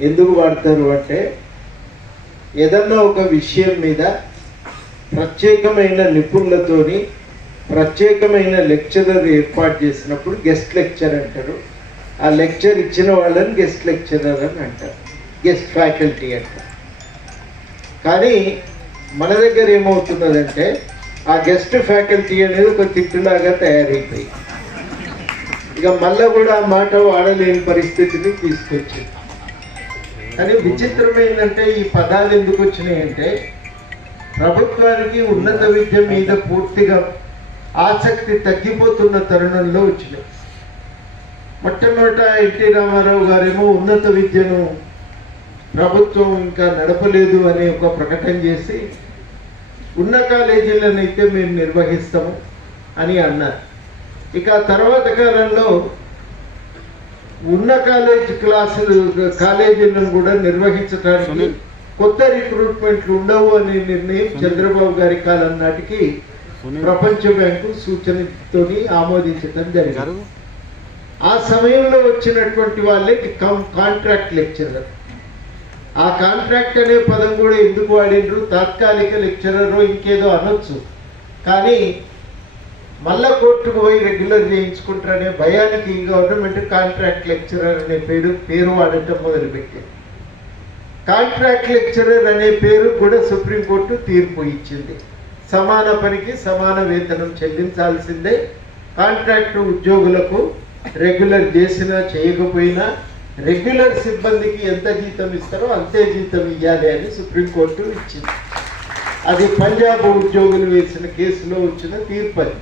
ఎందుకు వాడతారు అంటే ఏదన్నా ఒక విషయం మీద ప్రత్యేకమైన నిపుణులతోని ప్రత్యేకమైన లెక్చరర్ ఏర్పాటు చేసినప్పుడు గెస్ట్ లెక్చర్ అంటారు. ఆ లెక్చర్ ఇచ్చిన వాళ్ళని గెస్ట్ లెక్చరర్ అని అంటారు. గెస్ట్ ఫ్యాకల్టీ అంటారు. కానీ మన దగ్గర ఏమవుతున్నదంటే ఆ గెస్ట్ ఫ్యాకల్టీ అనేది ఒక తిట్టులాగా తయారైపోయింది. ఇక మళ్ళా కూడా ఆ మాట వాడలేని పరిస్థితిని తీసుకొచ్చింది. కానీ విచిత్రం ఏంటంటే ఈ పదాలు ఎందుకు వచ్చినాయి అంటే ప్రభుత్వానికి ఉన్నత విద్య మీద పూర్తిగా ఆసక్తి తగ్గిపోతున్న తరుణంలో వచ్చినాయి మొట్టమొదట ఎన్టీ రామారావు గారేమో ఉన్నత విద్యను ప్రభుత్వం ఇంకా నడపలేదు అనే ఒక ప్రకటన చేసి ఉన్న కాలేజీలనైతే మేము నిర్వహిస్తాము అని అన్నారు. ఇక తర్వాత కాలంలో ఉన్న కాలేజ్ క్లాసులు కాలేజీలను కూడా నిర్వహించడానికి కొత్త రిక్రూట్మెంట్లు ఉండవు అనే నిర్ణయం చంద్రబాబు గారి కాలం నాటికి ప్రపంచ బ్యాంకు సూచనతోని ఆమోదించడం జరిగింది. ఆ సమయంలో వచ్చినటువంటి వాళ్ళే కం- కాంట్రాక్ట్ లెక్చరర్ ఆ కాంట్రాక్ట్ అనే పదం కూడా ఎందుకు వాడిండ్రు తాత్కాలిక లెక్చరర్ ఇంకేదో అనొచ్చు. కానీ మళ్ళా కోర్టుకు పోయి రెగ్యులర్ చేయించుకుంటారనే భయానికి ఈ గవర్నమెంట్ కాంట్రాక్ట్ లెక్చరర్ అనే పేరు పేరు వాడటం మొదలుపెట్టింది కాంట్రాక్ట్ లెక్చరర్ అనే పేరు కూడా సుప్రీంకోర్టు తీర్పు ఇచ్చింది. సమాన పనికి సమాన వేతనం చెల్లించాల్సిందే. కాంట్రాక్ట్ ఉద్యోగులకు రెగ్యులర్ చేసినా చేయకపోయినా రెగ్యులర్ సిబ్బందికి ఎంత జీతం ఇస్తారో అంతే జీతం ఇవ్వాలి అని సుప్రీంకోర్టు ఇచ్చింది. అది పంజాబ్ ఉద్యోగులు వేసిన కేసులో వచ్చిన తీర్పు అది.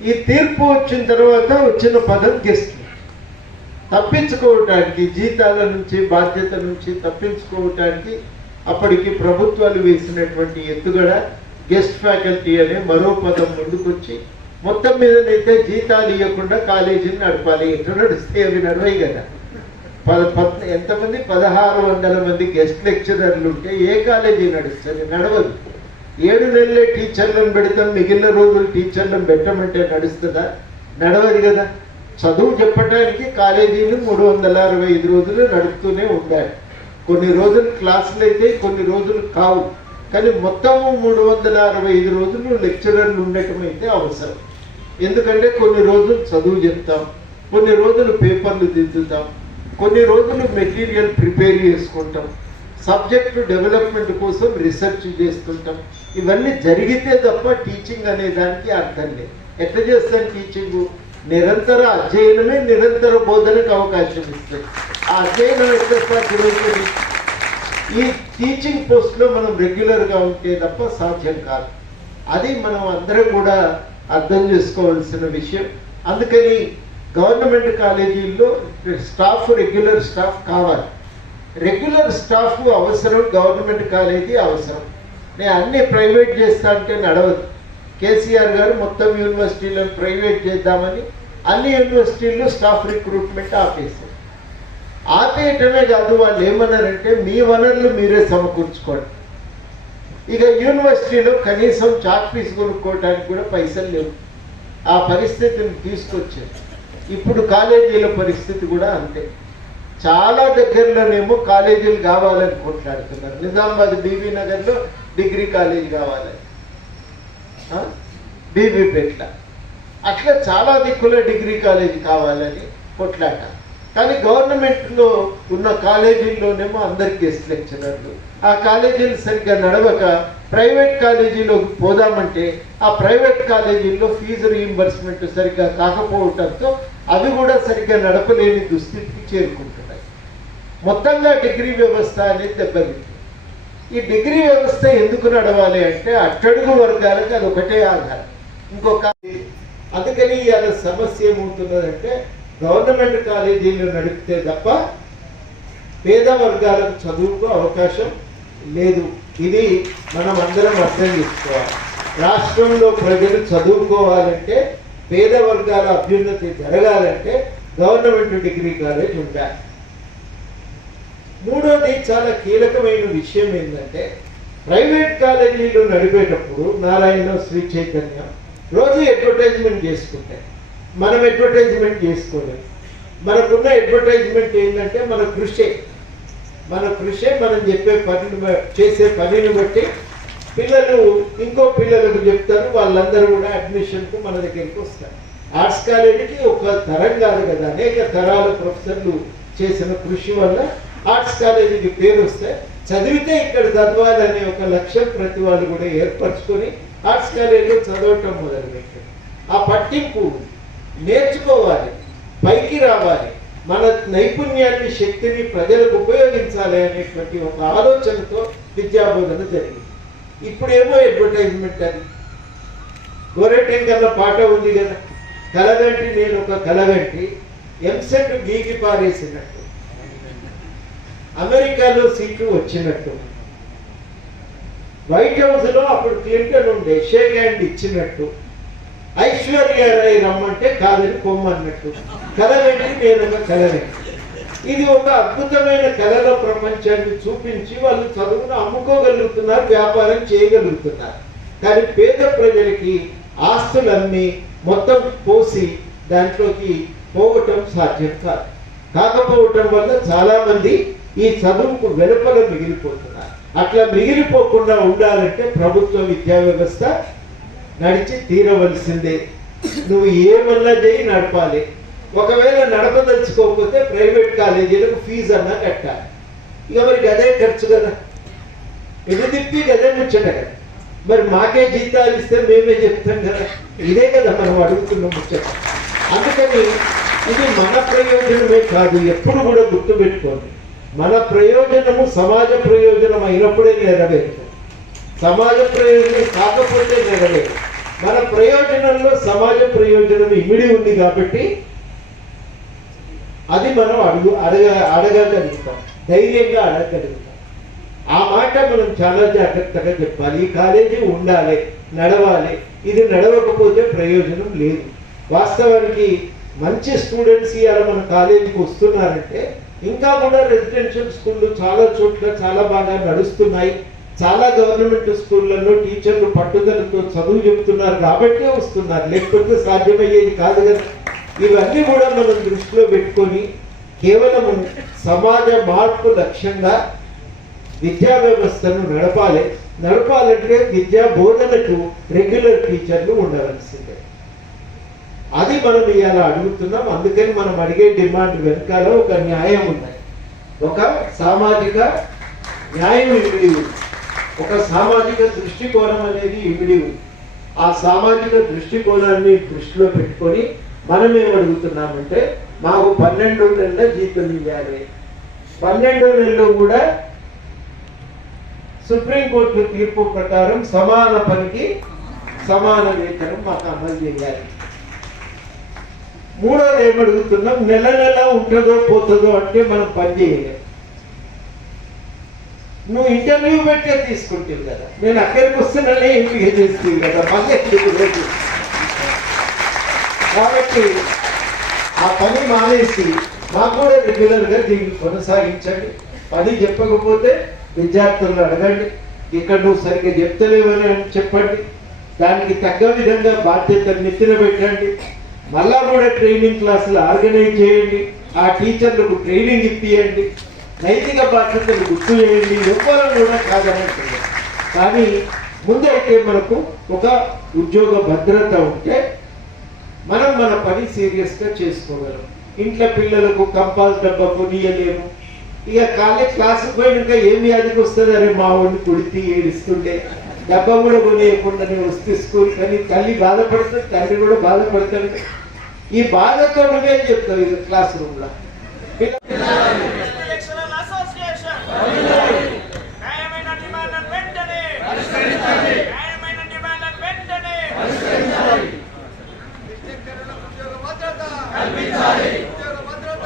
ఈ తీర్పు వచ్చిన తర్వాత వచ్చిన పదం గెస్ట్ తప్పించుకోవటానికి జీతాల నుంచి బాధ్యత నుంచి తప్పించుకోవటానికి అప్పటికి ప్రభుత్వాలు వేసినటువంటి ఎత్తుగడ గెస్ట్ ఫ్యాకల్టీ అనే మరో పదం ముందుకొచ్చి మొత్తం మీదనైతే జీతాలు ఇవ్వకుండా కాలేజీని నడపాలి ఎట్లా నడిస్తే అవి నడవాయి కదా. పద ఎంతమంది? పదహారు వందల మంది గెస్ట్ లెక్చరర్లు ఉంటే ఏ కాలేజీ నడుస్తుంది నడవదు. ఏడు నెలలే టీచర్లను పెడతాం మిగిలిన రోజులు టీచర్లను పెట్టమంటే నడుస్తుందా? నడవదు కదా. చదువు చెప్పడానికి కాలేజీలు మూడు వందల అరవై ఐదు రోజులు నడుపుతూనే ఉండాలి. కొన్ని రోజులు క్లాసులు అయితే కొన్ని రోజులు కావు. కానీ మొత్తము మూడు వందల అరవై ఐదు రోజులు లెక్చరర్లు ఉండటం అయితే అవసరం. ఎందుకంటే కొన్ని రోజులు చదువు చెప్తాం కొన్ని రోజులు పేపర్లు దిద్దుతాం కొన్ని రోజులు మెటీరియల్ ప్రిపేర్ చేసుకుంటాం. సబ్జెక్టు డెవలప్మెంట్ కోసం రీసెర్చ్ చేస్తుంటాం. ఇవన్నీ జరిగితే తప్ప టీచింగ్ అనే దానికి అర్థం లేదు. ఎట్లా చేస్తాం టీచింగ్? నిరంతర అధ్యయనమే నిరంతర బోధనకు అవకాశం ఇస్తుంది ఆ అధ్యయనం ఎట్లా ఈ టీచింగ్ పోస్ట్లో మనం రెగ్యులర్గా ఉంటే తప్ప సాధ్యం కాదు. అది మనం అందరం కూడా అర్థం చేసుకోవాల్సిన విషయం. అందుకని గవర్నమెంట్ కాలేజీల్లో స్టాఫ్ రెగ్యులర్ స్టాఫ్ కావాలి. రెగ్యులర్ స్టాఫ్ అవసరం గవర్నమెంట్ కాలేజీ అవసరం. నేను అన్ని ప్రైవేట్ చేస్తా అంటే నడవదు. కేసీఆర్ గారు మొత్తం యూనివర్సిటీలను ప్రైవేట్ చేద్దామని అన్ని యూనివర్సిటీల్లో స్టాఫ్ రిక్రూట్మెంట్ ఆపేశారు. ఆపేయటమే కాదు వాళ్ళు ఏమన్నారంటే మీ వనరులు మీరే సమకూర్చుకోండి. ఇక యూనివర్సిటీలో కనీసం చాక్ పీస్ కొనుక్కోవడానికి కూడా పైసలు లేవు. ఆ పరిస్థితిని తీసుకొచ్చారు. ఇప్పుడు కాలేజీల పరిస్థితి కూడా అంతే. చాలా దగ్గరలోనేమో కాలేజీలు కావాలని కొట్లాడుతున్నారు నిజామాబాద్ బీబీ నగర్లో డిగ్రీ కాలేజ్ కావాలని బీబీపేట్ల అట్లా చాలా దిక్కులో డిగ్రీ కాలేజ్ కావాలని కొట్లాట. కానీ గవర్నమెంట్లో ఉన్న కాలేజీల్లోనేమో అందరికీ గెస్ట్ లెక్చరర్లు. ఆ కాలేజీలు సరిగ్గా నడవక ప్రైవేట్ కాలేజీలోకి పోదామంటే ఆ ప్రైవేట్ కాలేజీల్లో ఫీజు రీయింబర్స్మెంట్ సరిగ్గా కాకపోవటంతో అవి కూడా సరిగ్గా నడపలేని దుస్థితికి చేరుకుంటున్నాయి మొత్తంగా డిగ్రీ వ్యవస్థ అనేది దెబ్బతింది. ఈ డిగ్రీ వ్యవస్థ ఎందుకు నడవాలి అంటే అట్టడుగు వర్గాలకు అది ఒకటే ఆధారం. ఇంకొక అందుకని ఇవాళ సమస్య ఏమవుతున్నదంటే గవర్నమెంట్ కాలేజీలు నడిపితే తప్ప పేద వర్గాలకు చదువుకు అవకాశం లేదు. ఇది మనం అందరం అర్థం చేసుకోవాలి. రాష్ట్రంలో ప్రజలు చదువుకోవాలంటే పేద వర్గాల అభ్యున్నతి జరగాలంటే గవర్నమెంట్ డిగ్రీ కాలేజ్ ఉండాలి. మూడోది చాలా కీలకమైన విషయం ఏంటంటే ప్రైవేట్ కాలేజీలు నడిపేటప్పుడు నారాయణ శ్రీ చైతన్య రోజు అడ్వర్టైజ్మెంట్ చేసుకుంటాయి. మనం అడ్వర్టైజ్మెంట్ చేసుకోలేము మనకున్న అడ్వర్టైజ్మెంట్ ఏంటంటే మన కృషి. మన కృషి మనం చెప్పే పనిని బ- చేసే పనిని బట్టి పిల్లలు ఇంకో పిల్లలకు చెప్తారు వాళ్ళందరూ కూడా అడ్మిషన్కు మన దగ్గరికి వస్తారు. ఆర్ట్స్ కాలేజీకి ఒక తరం కాదు కదా అనేక తరాల ప్రొఫెసర్లు చేసిన కృషి వల్ల ఆర్ట్స్ కాలేజీకి పేరు వస్తే చదివితే ఇక్కడ చదవాలనే ఒక లక్ష్యం ప్రతి వాళ్ళు కూడా ఏర్పరచుకొని ఆర్ట్స్ కాలేజీలో చదవటం మొదలుపెట్టారు. ఆ పట్టింపు నేర్చుకోవాలి పైకి రావాలి మన నైపుణ్యాన్ని శక్తిని ప్రజలకు ఉపయోగించాలి అనేటువంటి ఒక ఆలోచనతో విద్యాబోధన జరిగింది. ఇప్పుడేమో అడ్వర్టైజ్మెంట్ అది. గోరెటెంకన్న పాట ఉంది కదా. కలగంటి నేను ఒక కలగంటి ఎంసెట్ బీగి పారేసినట్టు. అమెరికాలో సీట్లు వచ్చినట్టు. వైట్ హౌస్లో అప్పుడు క్లింటన్ ఉండే షేక్ హ్యాండ్ ఇచ్చినట్టు. ఐశ్వర్య రాయ్ రమ్మంటే కాదని కొమ్మన్నట్టు. కలగంటి నేను ఒక కలగంటి ఇది ఒక అద్భుతమైన కళల ప్రపంచాన్ని చూపించి వాళ్ళు చదువును అమ్ముకోగలుగుతున్నారు వ్యాపారం చేయగలుగుతున్నారు. కానీ పేద ప్రజలకి ఆస్తులన్నీ మొత్తం పోసి దాంట్లోకి పోవటం సాధ్యం కాదు. కాకపోవటం వల్ల చాలామంది ఈ చదువుకు వెలుపల మిగిలిపోతున్నారు. అట్లా మిగిలిపోకుండా ఉండాలంటే ప్రభుత్వ విద్యా వ్యవస్థ నడిచి తీరవలసిందే. నువ్వు ఏమన్నా చేయి నడపాలి. ఒకవేళ నడపదలుచుకోకపోతే ప్రైవేట్ కాలేజీలకు ఫీజు అన్నా కట్టాలి. ఇక మరి అదే ఖర్చు కదా? ఇది తిప్పి గదే ముచ్చట కదా? మరి మాకే జీతాలు ఇస్తే మేమే చెప్తాం కదా? ఇదే కదా మనం అడుగుతున్న ముచ్చట. అందుకని ఇది మన ప్రయోజనమే కాదు ఎప్పుడు కూడా గుర్తుపెట్టుకోండి. మన ప్రయోజనము సమాజ ప్రయోజనం అయినప్పుడే నెరవేరుతుంది. సమాజ ప్రయోజనం కాకపోతే నెరవేరు మన ప్రయోజనంలో సమాజ ప్రయోజనం ఇమిడి ఉంది కాబట్టి అది మనం అడుగు అడగ అడగగలుగుతాం. ధైర్యంగా అడగగలుగుతాం. ఆ మాట మనం చాలా జాగ్రత్తగా చెప్పాలి. ఈ కాలేజీ ఉండాలి నడవాలి. ఇది నడవకపోతే ప్రయోజనం లేదు. వాస్తవానికి మంచి స్టూడెంట్స్ ఇవాళ మన కాలేజీకి వస్తున్నారంటే ఇంకా కూడా రెసిడెన్షియల్ స్కూళ్ళు చాలా చోట్ల చాలా బాగా నడుస్తున్నాయి. చాలా గవర్నమెంట్ స్కూళ్ళల్లో టీచర్లు పట్టుదలతో చదువు చెబుతున్నారు కాబట్టే వస్తున్నారు. లేకపోతే సాధ్యమయ్యేది కాదు కదా. ఇవన్నీ కూడా మనం దృష్టిలో పెట్టుకొని కేవలం సమాజ మార్పు లక్ష్యంగా విద్యా వ్యవస్థను నడపాలి. నడపాలంటే విద్యా బోధనకు రెగ్యులర్ టీచర్లు ఉండవలసిందే. అది మనం ఇవాళ అడుగుతున్నాం. అందుకని మనం అడిగే డిమాండ్ వెనకాల ఒక న్యాయం ఉన్నాయి ఒక సామాజిక న్యాయం ఇమిడి ఒక సామాజిక దృష్టికోణం అనేది ఇమిడి ఆ సామాజిక దృష్టికోణాన్ని దృష్టిలో పెట్టుకొని మనం ఏమడుగుతున్నామంటే మాకు పన్నెండు నెలల జీతం ఇవ్వాలి పన్నెండో నెలలో కూడా సుప్రీంకోర్టు తీర్పు ప్రకారం సమాన పనికి సమాన వేతనం మాకు అమలు చేయాలి. మూడోది ఏమడుగుతున్నాం? నెల నెల ఉంటుందో పోతుందో అంటే మనం పని చేయలేం. నువ్వు ఇంటర్వ్యూ పెట్టే తీసుకుంటావు కదా. నేను అక్కడికి వస్తున్నానే ఎంపిక చేస్తుంది కదా. మళ్ళీ కాబట్టి ఆ పని మానేసి మాకు కూడా రెగ్యులర్గా దీన్ని కొనసాగించండి. పని చెప్పకపోతే విద్యార్థులను అడగండి. ఇక్కడ నువ్వు సరిగ్గా చెప్తలేవని చెప్పండి. దానికి తగ్గ విధంగా బాధ్యత నెత్తిన పెట్టండి. మళ్ళా కూడా ట్రైనింగ్ క్లాసులు ఆర్గనైజ్ చేయండి. ఆ టీచర్లకు ట్రైనింగ్ ఇప్పియండి. నైతిక బాధ్యతలు గుర్తు చేయండి. ఎవ్వరూ కూడా కాదనంటుంది కానీ ముందైతే మనకు ఒక ఉద్యోగ భద్రత ఉంటే మనం మన పని సీరియస్గా చేసుకోగలం. ఇంట్లో పిల్లలకు కంపాస్ డబ్బా కొనియలేము ఇక కాలేజ్ క్లాసుకు పోయినాక ఏం వ్యాధికి వస్తుంది అరే మా వాడిని కొడితే ఏడుస్తుండే. డబ్బా కూడా కొనియకుండా నేను వస్తే స్కూల్ కానీ తల్లి బాధపడుతుంది తండ్రి కూడా బాధపడతాడు. ఈ బాధతో నువ్వేం చెప్తావు ఇక క్లాస్ రూమ్లో? ఎలక్షన్ అసోసియేషన్ న్యాయమైన డిమాండ్లను వెంటనే న్యాయమైన డిమాండ్లను వెంటనే ఉద్యోగ భద్రత ఉద్యోగ భద్రత